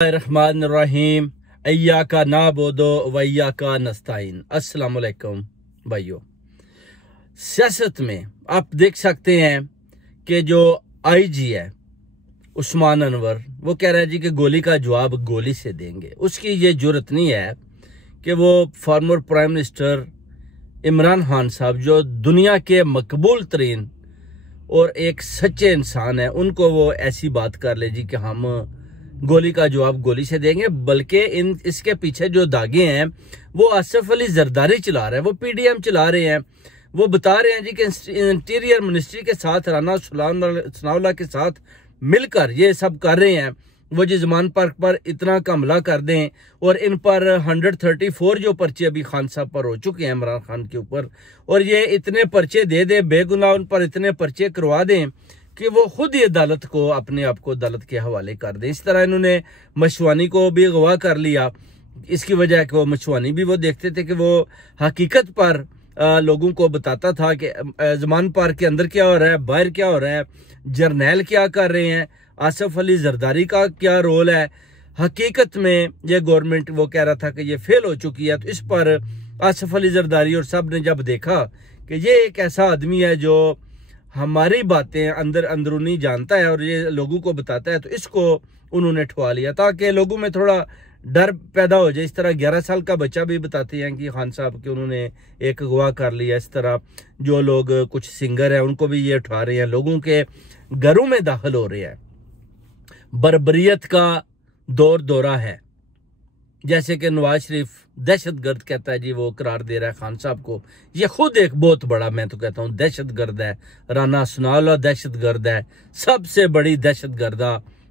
रहमानिर्रहीम इय्याका नअबुदु व इय्याका नस्तईन। अस्सलाम वालेकुम भाइयों, सियासत में आप देख सकते हैं कि जो आईजी है उस्मान अनवर, वो कह रहा है जी कि गोली का जवाब गोली से देंगे। उसकी ये जुर्रत नहीं है कि वो former prime minister Imran Khan साहब, जो दुनिया के मकबूल तरीन और एक सच्चे इंसान है, उनको वो ऐसी बात कर ले जी कि हम गोली का जवाब गोली से देंगे। बल्कि इसके पीछे जो दागे हैं वो आसिफ अली जरदारी चला रहे हैं, वो पीडीएम चला रहे हैं। वो बता रहे हैं जी कि इंटीरियर मिनिस्ट्री के साथ राना सनाउल्लाह के साथ मिलकर ये सब कर रहे हैं। वो जी जमान पार्क पर इतना का हमला कर दें और इन पर 134 जो पर्चे अभी खान साहब पर हो चुके हैं इमरान खान के ऊपर, और ये इतने पर्चे दे दे बेगुनाह, उन पर इतने पर्चे करवा दें कि वो खुद ही अदालत को अपने आप को अदालत के हवाले कर दें। इस तरह इन्होंने मशवानी को भी अगवा कर लिया। इसकी वजह है कि वो मशवानी भी वो देखते थे कि वो हकीकत पर लोगों को बताता था कि जमान पार्क के अंदर क्या हो रहा है, बाहर क्या हो रहा है, जर्नैल क्या कर रहे हैं, आसिफ अली जरदारी का क्या रोल है। हकीकत में ये गवर्नमेंट वो कह रहा था कि ये फेल हो चुकी है। तो इस पर आसिफ अली जरदारी और सब ने जब देखा कि ये एक ऐसा आदमी है जो हमारी बातें अंदरूनी जानता है और ये लोगों को बताता है, तो इसको उन्होंने ठुआ लिया ताकि लोगों में थोड़ा डर पैदा हो जाए। इस तरह 11 साल का बच्चा भी बताते हैं कि खान साहब के उन्होंने एक अगवा कर लिया। इस तरह जो लोग कुछ सिंगर हैं उनको भी ये उठा रहे हैं, लोगों के घरों में दाखिल हो रहे हैं। बर्बरियत का दौरा है, जैसे कि नवाज शरीफ दहशतगर्द कहता है जी, वो करार दे रहा है खान साहब को। ये खुद एक बहुत बड़ा, मैं तो कहता हूँ, दहशतगर्द है। राना सनाउल्लाह दहशतगर्द है, सबसे बड़ी दहशतगर्दा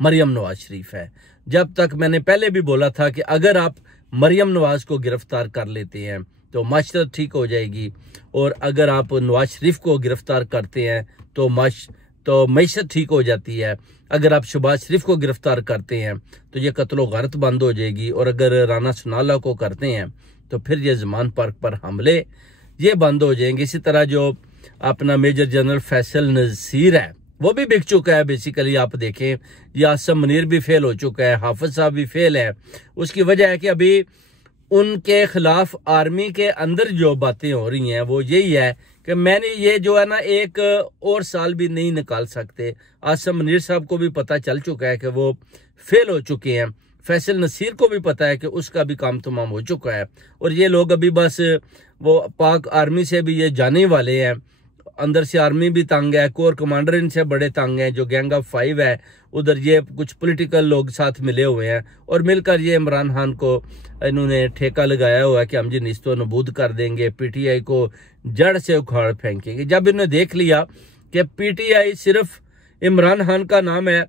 मरियम नवाज शरीफ है। जब तक मैंने पहले भी बोला था कि अगर आप मरियम नवाज को गिरफ्तार कर लेते हैं तो माशरत ठीक हो जाएगी, और अगर आप नवाज शरीफ को गिरफ्तार करते हैं तो मईशत ठीक हो जाती है। अगर आप शहबाज शरीफ को गिरफ्तार करते हैं तो ये कत्लो गारत बंद हो जाएगी, और अगर राना सनाउल्लाह को करते हैं तो फिर ये जमान पार्क पर हमले ये बंद हो जाएंगे। इसी तरह जो अपना मेजर जनरल फैसल नसीर है वो भी बिक चुका है। बेसिकली आप देखें, ये आसम मुनीर भी फेल हो चुका है, हाफिज साहब भी फेल है। उसकी वजह है कि अभी उनके खिलाफ आर्मी के अंदर जो बातें हो रही हैं वो यही है कि मैंने ये जो है ना एक और साल भी नहीं निकाल सकते। आसम मुनीर साहब को भी पता चल चुका है कि वो फेल हो चुके हैं। फैसल नसीर को भी पता है कि उसका भी काम तमाम हो चुका है, और ये लोग अभी बस वो पाक आर्मी से भी ये जाने वाले हैं। अंदर से आर्मी भी तंग है, कोर कमांडर इनसे बड़े तंग हैं, जो गैंग ऑफ 5 है उधर ये कुछ पॉलिटिकल लोग साथ मिले हुए हैं, और मिलकर ये इमरान खान को इन्होंने ठेका लगाया हुआ है कि हम जी निस्तो नबूद कर देंगे, पीटीआई को जड़ से उखाड़ फेंकेंगे। जब इन्होंने देख लिया कि पीटीआई सिर्फ इमरान खान का नाम है,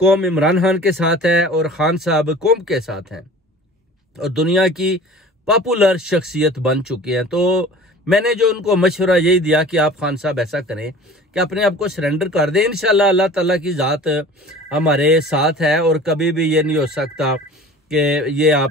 कौम इमरान खान के साथ है और खान साहब कौम के साथ हैं और दुनिया की पॉपुलर शख्सियत बन चुके हैं, तो मैंने जो उनको मशवरा यही दिया कि आप खान साहब ऐसा करें कि अपने आप को सरेंडर कर दें। इंशाल्लाह अल्लाह ताला की ज़ात हमारे साथ है, और कभी भी ये नहीं हो सकता कि ये आप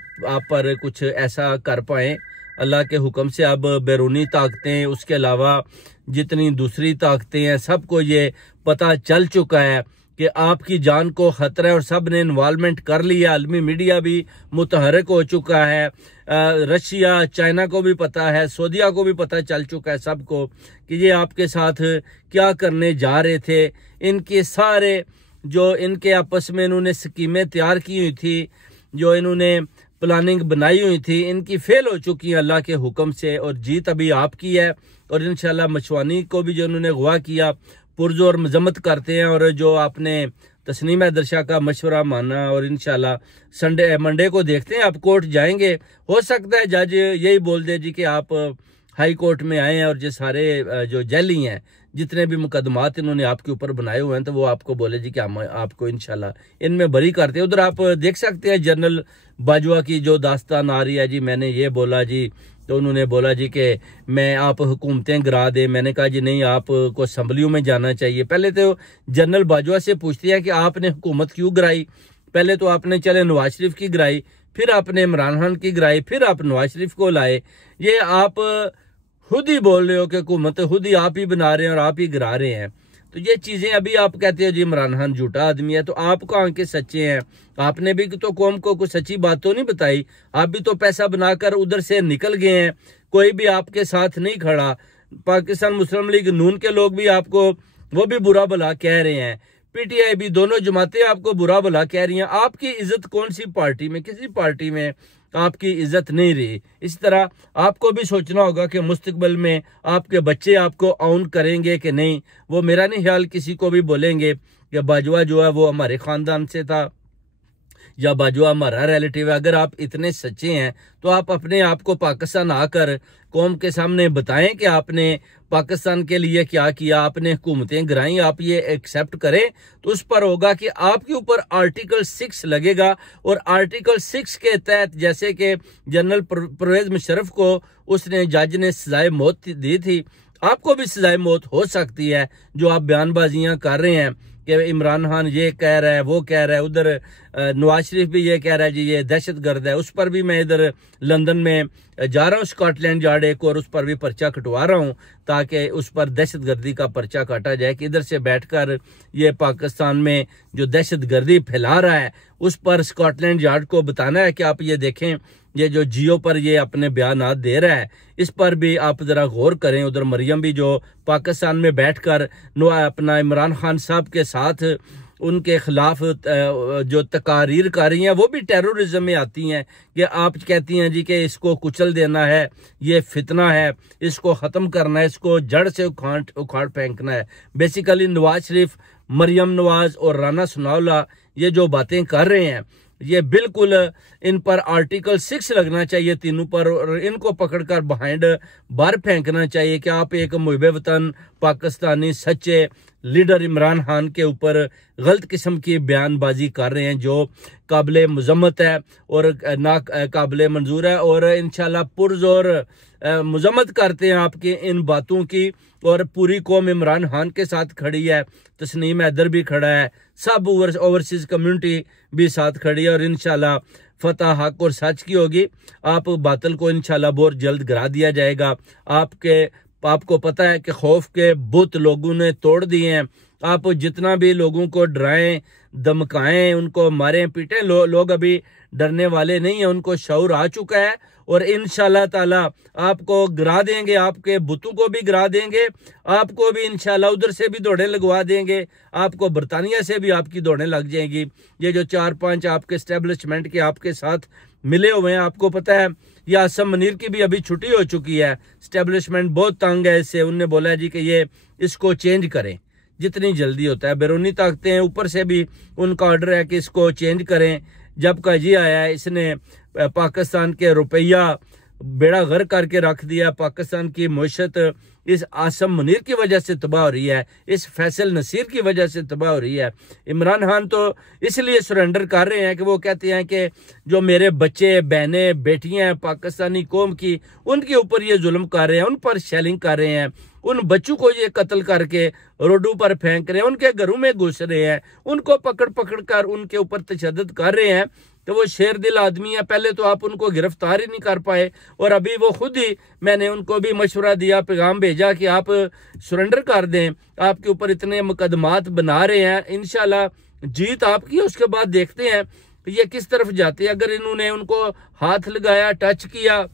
पर कुछ ऐसा कर पाएँ। अल्लाह के हुक्म से अब बैरूनी ताकतें, उसके अलावा जितनी दूसरी ताकतें हैं, सबको ये पता चल चुका है कि आपकी जान को खतरा है, और सब ने इन्वॉल्वमेंट कर लिया। आलमी मीडिया भी मुतहरक हो चुका है, रशिया चाइना को भी पता है, सऊदीया को भी पता चल चुका है सबको कि ये आपके साथ क्या करने जा रहे थे। इनके सारे जो इनके आपस में इन्होंने स्कीमें तैयार की हुई थी, जो इन्होंने प्लानिंग बनाई हुई थी, इनकी फेल हो चुकी है अल्लाह के हुक्म से, और जीत अभी आपकी है। और इंशाल्लाह मशवानी को भी जो उन्होंने अगवा किया पुरजोर मजम्मत करते हैं, और जो आपने तस्नीम दर्शा का मशवरा माना, और इंशाल्लाह मंडे को देखते हैं आप कोर्ट जाएंगे। हो सकता है जज यही बोल दे जी कि आप हाई कोर्ट में आए हैं, और जो सारे जो जैली हैं जितने भी मुकदमात इन्होंने आपके ऊपर बनाए हुए हैं, तो वो आपको बोले जी कि हम आपको इंशाल्लाह इनमें बरी करते हैं। उधर आप देख सकते हैं जनरल बाजवा की जो दास्तान आ रही है जी, मैंने ये बोला जी, तो उन्होंने बोला जी कि मैं आप हुकूमतें गिरा दे। मैंने कहा जी नहीं, आपको असम्बलियों में जाना चाहिए। पहले तो जनरल बाजवा से पूछते हैं कि आपने हुकूमत क्यों गिराई। पहले तो आपने चले नवाज शरीफ की गिराई, फिर आपने इमरान खान की गिराई, फिर आप नवाज शरीफ को लाए। ये आप खुद ही बोल रहे हो कि हुकूमत खुद ही आप ही बना रहे हैं और आप ही गिरा रहे हैं। तो ये चीजें अभी आप कहते हो जी इमरान खान झूठा आदमी है, तो आप कहाँ के सच्चे हैं? आपने भी तो कौम को कुछ सच्ची बात तो नहीं बताई। आप भी तो पैसा बनाकर उधर से निकल गए हैं, कोई भी आपके साथ नहीं खड़ा। पाकिस्तान मुस्लिम लीग नून के लोग भी आपको वो भी बुरा भला कह रहे हैं, पीटीआई भी, दोनों जमातें आपको बुरा भला कह रही हैं। आपकी इज्जत कौन सी पार्टी में, किसी पार्टी में आपकी इज्जत नहीं रही। इस तरह आपको भी सोचना होगा कि मुस्तकबिल में आपके बच्चे आपको ऑन करेंगे कि नहीं। वो मेरा नहीं ख्याल किसी को भी बोलेंगे कि बाजवा जो है वो हमारे खानदान से था या बाजवा हमारा रिलेटिव है। अगर आप इतने सच्चे हैं तो आप अपने आप को पाकिस्तान आकर कौम के सामने बताएं कि आपने पाकिस्तान के लिए क्या किया, आपने हुकूमतें गिराई, आप ये एक्सेप्ट करें तो उस पर होगा कि आपके ऊपर आर्टिकल 6 लगेगा। और आर्टिकल 6 के तहत जैसे कि जनरल परवेज मुशर्रफ को उसने जज ने सजाए मौत दी थी, आपको भी सजाए मौत हो सकती है। जो आप बयानबाजियां कर रहे हैं कि इमरान खान ये कह रहा है, वो कह रहा है, उधर नवाज शरीफ भी ये कह रहा है जी ये दहशत गर्द है, उस पर भी मैं इधर लंदन में जा रहा हूँ, स्कॉटलैंड यार्ड एक, और उस पर भी पर्चा कटवा रहा हूँ ताकि उस पर दहशत गर्दी का पर्चा काटा जाए कि इधर से बैठकर ये पाकिस्तान में जो दहशत गर्दी फैला रहा है उस पर स्कॉटलैंड यार्ड को बताना है कि आप ये देखें, ये जो जियो पर ये अपने बयानात दे रहा है इस पर भी आप जरा गौर करें। उधर मरियम भी जो पाकिस्तान में बैठकर अपना इमरान खान साहब के साथ उनके खिलाफ जो तकारीर कर रही हैं वो भी टेररिज्म में आती हैं कि आप कहती हैं जी कि इसको कुचल देना है, ये फितना है, इसको ख़त्म करना है, इसको जड़ से उखाड़ फेंकना है। बेसिकली नवाज शरीफ, मरियम नवाज और राना सनाउल्लाह ये जो बातें कर रहे हैं ये बिल्कुल इन पर आर्टिकल 6 लगना चाहिए तीनों पर, और इनको पकड़कर बिहाइंड बार फेंकना चाहिए कि आप एक मुहिब वतन पाकिस्तानी सच्चे लीडर इमरान खान के ऊपर गलत किस्म की बयानबाजी कर रहे हैं जो काबिल मजम्मत है और ना काबिल मंजूर है। और इंशाल्लाह पुरजोर मजम्मत करते हैं आपकी इन बातों की। और पूरी कौम इमरान खान के साथ खड़ी है, तस्नीम हैदर भी खड़ा है, सब ओवरसीज कम्युनिटी भी साथ खड़ी है, और इंशाल्लाह फतह हक और सच की होगी। आप बातिल को इंशाल्लाह बहुत जल्द गिरा दिया जाएगा। आपको पता है कि खौफ के बुत लोगों ने तोड़ दिए हैं। आप जितना भी लोगों को डराएं, धमकाएं, उनको मारें, पीटें, लोग अभी डरने वाले नहीं है, उनको शऊर आ चुका है। और इंशाल्लाह ताला आपको गिरा देंगे, आपके बुतों को भी गिरा देंगे, आपको भी इंशाल्लाह उधर से भी दौड़ें लगवा देंगे, आपको बरतानिया से भी आपकी दौड़ें लग जाएंगी। ये जो 4-5 आपके एस्टेब्लिशमेंट के आपके साथ मिले हुए हैं, आपको पता है ये आसम मुनीर की भी अभी छुट्टी हो चुकी है, एस्टेब्लिशमेंट बहुत तंग है इससे। उनने बोला है जी कि ये इसको चेंज करें जितनी जल्दी होता है। बैरूनी ताकतें हैं, ऊपर से भी उनका ऑर्डर है कि इसको चेंज करें। जब का जी आया है इसने पाकिस्तान के रुपया बेड़ा गर्क करके रख दिया। पाकिस्तान की मईशत इस आसम मुनीर की वजह से तबाह हो रही है, इस फैसल नसीर की वजह से तबाह हो रही है। इमरान खान तो इसलिए सरेंडर कर रहे हैं कि वो कहते हैं कि जो मेरे बच्चे, बहनें, बेटियां हैं पाकिस्तानी कौम की, उनके ऊपर ये जुल्म कर रहे हैं, उन पर शेलिंग कर रहे हैं, उन बच्चों को ये कत्ल करके रोडों पर फेंक रहे हैं, उनके घरों में घुस रहे हैं, उनको पकड़ पकड़ कर उनके ऊपर तशद्दुद कर रहे हैं। तो वो शेर दिल आदमी है, पहले तो आप उनको गिरफ्तार ही नहीं कर पाए, और अभी वो खुद ही, मैंने उनको भी मशवरा दिया, पैगाम भेजा कि आप सरेंडर कर दें, आपके ऊपर इतने मुकदमात बना रहे हैं, इंशाल्लाह जीत आपकी है। उसके बाद देखते हैं ये किस तरफ जाते हैं। अगर इन्होंने उनको हाथ लगाया, टच किया,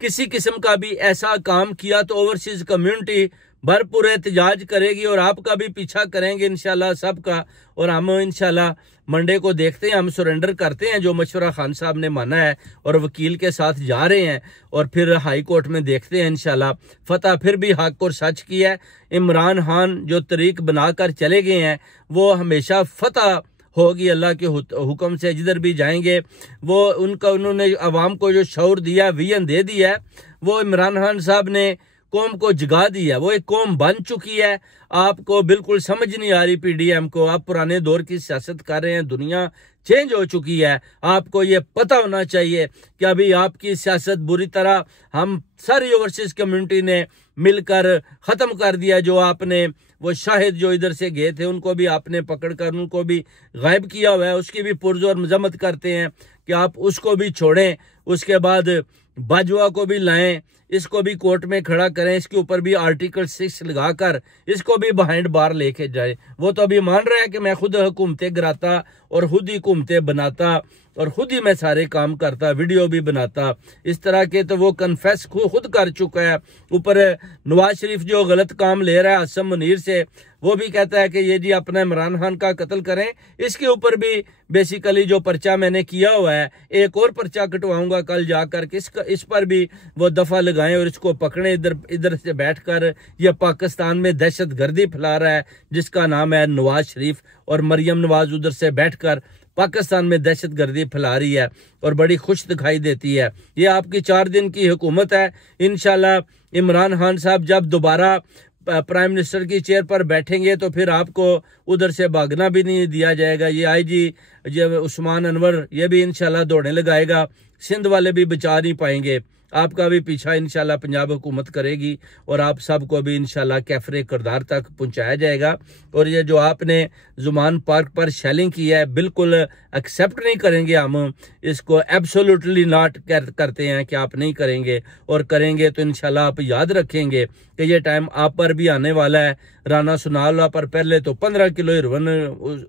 किसी किस्म का भी ऐसा काम किया तो ओवरसीज कम्युनिटी भरपूर एहतजाज करेगी और आपका भी पीछा करेंगे इंशाल्लाह सबका। और हम इंशाल्लाह मंडे को देखते हैं, हम सरेंडर करते हैं जो मशवरा खान साहब ने माना है, और वकील के साथ जा रहे हैं, और फिर हाई कोर्ट में देखते हैं इंशाल्लाह फतह फिर भी हक और सच की है। इमरान खान जो तरीक बनाकर चले गए हैं वो हमेशा फतह होगी अल्लाह के हुक्म से। जिधर भी जाएंगे वो उन्होंने अवाम को जो शऊर दिया, विजन दे दिया है, वो इमरान खान साहब ने कौम को जगा दिया। वो एक कौम बन चुकी है। आपको बिल्कुल समझ नहीं आ रही पीडीएम को, आप पुराने दौर की सियासत कर रहे हैं, दुनिया चेंज हो चुकी है। आपको ये पता होना चाहिए कि अभी आपकी सियासत बुरी तरह हम सारी ओवरसीज कम्युनिटी ने मिलकर खत्म कर दिया। जो आपने वो शाहिद जो इधर से गए थे उनको भी आपने पकड़कर उनको भी गायब किया हुआ है, उसकी भी पुरजोर मजम्मत करते हैं कि आप उसको भी छोड़ें। उसके बाद बाजवा को भी लाएं, इसको भी कोर्ट में खड़ा करें, इसके ऊपर भी आर्टिकल 6 लगाकर इसको भी बिहाइंड बार लेके जाए। वो तो अभी मान रहा है कि मैं खुद हुकूमतें गिराता और खुद ही हुकूमतें बनाता और खुद ही मैं सारे काम करता, वीडियो भी बनाता, इस तरह के तो वो कन्फेस खुद कर चुका है। ऊपर नवाज शरीफ जो गलत काम ले रहा है आसम मुनीर से, वो भी कहता है कि ये जी अपना इमरान खान का कत्ल करें। इसके ऊपर भी बेसिकली जो पर्चा मैंने किया हुआ है, एक और पर्चा कटवाऊंगा कल जाकर के, इस पर भी वो दफा लगाएं और इसको पकड़ें। इधर से बैठकर यह पाकिस्तान में दहशत गर्दी फैला रहा है जिसका नाम है नवाज शरीफ, और मरियम नवाज उधर से बैठकर पाकिस्तान में दहशत गर्दी फैला रही है और बड़ी खुश दिखाई देती है। ये आपकी 4 दिन की हुकूमत है। इंशाल्लाह इमरान खान साहब जब दोबारा प्राइम मिनिस्टर की चेयर पर बैठेंगे तो फिर आपको उधर से भागना भी नहीं दिया जाएगा। ये आईजी जब उस्मान अनवर ये भी इंशाल्लाह दौड़ने लगाएगा, सिंध वाले भी बचा नहीं पाएंगे। आपका भी पीछा इंशाल्लाह पंजाब हुकूमत करेगी और आप सबको भी इंशाल्लाह कैफरे किरदार तक पहुंचाया जाएगा। और ये जो आपने जुमान पार्क पर शेलिंग की है, बिल्कुल एक्सेप्ट नहीं करेंगे हम इसको, एब्सोल्युटली नॉट करते हैं कि आप नहीं करेंगे, और करेंगे तो इंशाल्लाह आप याद रखेंगे कि ये टाइम आप पर भी आने वाला है। राना सुनावला पर पहले तो 15 किलो हिरवन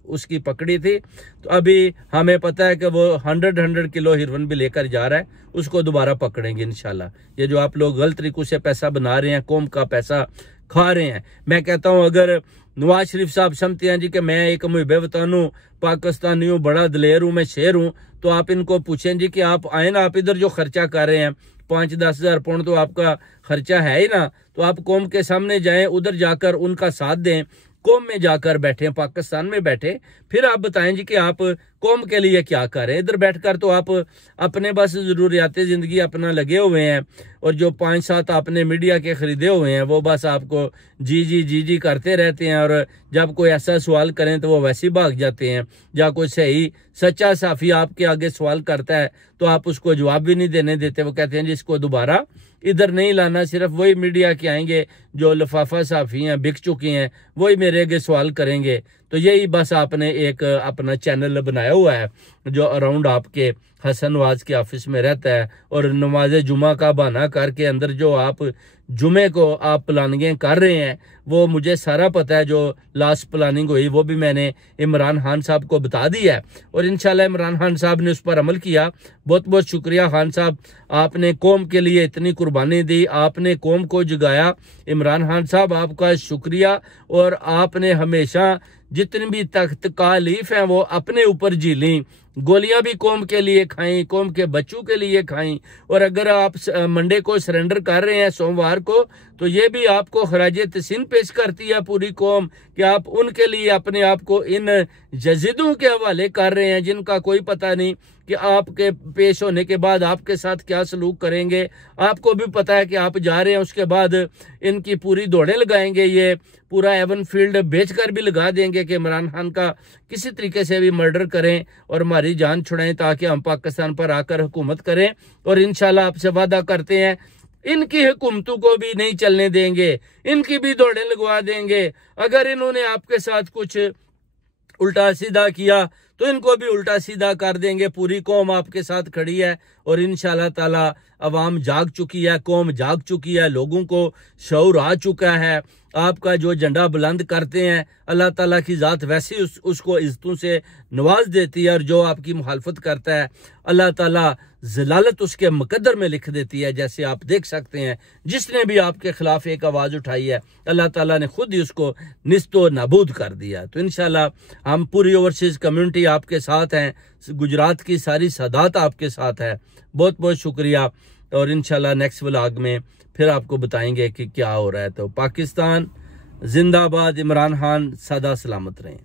उसकी पकड़ी थी, तो अभी हमें पता है कि वो 100 किलो हिरवन भी लेकर जा रहा है, उसको दोबारा पकड़ेंगे इंशाल्लाह। ये जो आप लोग गलत तरीकों से पैसा बना रहे हैं, कौम का पैसा खा रहे हैं, मैं कहता हूं अगर नवाज शरीफ साहब समझते हैं जी कि मैं एक मुहिब वतन हूं, पाकिस्तानी हूं, बड़ा दलेर हूं, मैं शेर हूं, तो आप इनको पूछें जी कि आप आए ना, आप इधर जो खर्चा कर रहे हैं 5-10 हज़ार पाउंड तो आपका खर्चा है ही ना, तो आप कौम के सामने जाएं, उधर जाकर उनका साथ दें, कौम में जाकर बैठे, पाकिस्तान में बैठे, फिर आप बताएं जी कि आप कौम के लिए क्या कर रहे हैं। इधर बैठकर तो आप अपने बस जरूरियात जिंदगी अपना लगे हुए हैं, और जो 5-7 आपने मीडिया के खरीदे हुए हैं वो बस आपको जी करते रहते हैं, और जब कोई ऐसा सवाल करें तो वो वैसे ही भाग जाते हैं। या कोई सही सच्चा साफी आपके आगे सवाल करता है तो आप उसको जवाब भी नहीं देने देते, वो कहते हैं जिसको दोबारा इधर नहीं लाना, सिर्फ वही मीडिया के आएंगे जो लफाफा साफी हैं, बिक चुके हैं, वही मेरे आगे सवाल करेंगे। तो यही बस आपने एक अपना चैनल बनाया हुआ है जो अराउंड आपके हसन नवाज के ऑफिस में रहता है, और नमाज जुमा का बहाना करके अंदर जो आप जुमे को आप प्लानिंगें कर रहे हैं, वो मुझे सारा पता है। जो लास्ट प्लानिंग हुई वो भी मैंने इमरान खान साहब को बता दी है, और इंशाल्लाह इमरान खान साहब ने उस पर अमल किया। बहुत बहुत शुक्रिया खान साहब, आपने कौम के लिए इतनी कुर्बानी दी, आपने कौम को जगाया। इमरान खान साहब आपका शुक्रिया, और आपने हमेशा जितनी भी तकलीफ है वो अपने ऊपर झेली, गोलियां भी कौम के लिए खाई, कौम के बच्चों के लिए खाई, और अगर आप मंडे को सरेंडर कर रहे हैं सोमवार को, तो ये भी आपको खराज तहसीन पेश करती है पूरी कौम कि आप उनके लिए अपने आप को इन जजीदों के हवाले कर रहे हैं जिनका कोई पता नहीं कि आपके पेश होने के बाद आपके साथ क्या सलूक करेंगे। आपको भी पता है कि आप जा रहे हैं, उसके बाद इनकी पूरी दौड़ें लगाएंगे, ये पूरा एवन फील्ड बेचकर भी लगा देंगे कि इमरान खान का किसी तरीके से भी मर्डर करें और हमारी जान छुड़ाएं ताकि हम पाकिस्तान पर आकर हुकूमत करें। और इंशाल्लाह आपसे वादा करते हैं इनकी हुकूमतों को भी नहीं चलने देंगे, इनकी भी दौड़ें लगवा देंगे। अगर इन्होंने आपके साथ कुछ उल्टा सीधा किया तो इनको भी उल्टा सीधा कर देंगे। पूरी कौम आपके साथ खड़ी है, और इंशाल्लाह ताला अवाम जाग चुकी है, कौम जाग चुकी है, लोगों को शऊर आ चुका है। आपका जो झंडा बुलंद करते हैं, अल्लाह ताला की ज़ात वैसे उसको इज्जतों से नवाज देती है, और जो आपकी मुखालफत करता है अल्लाह ताला जलालत उसके मुकद्दर में लिख देती है। जैसे आप देख सकते हैं, जिसने भी आपके खिलाफ एक आवाज़ उठाई है अल्लाह ताला ने खुद ही उसको निस्तो नाबूद कर दिया। तो इंशाल्लाह हम पूरी ओवरसीज़ कम्युनिटी आपके साथ हैं, गुजरात की सारी सादात आपके साथ है। बहुत बहुत शुक्रिया, और इंशाल्लाह नेक्स्ट व्लॉग में फिर आपको बताएंगे कि क्या हो रहा है। तो पाकिस्तान जिंदाबाद, इमरान खान सदा सलामत रहें।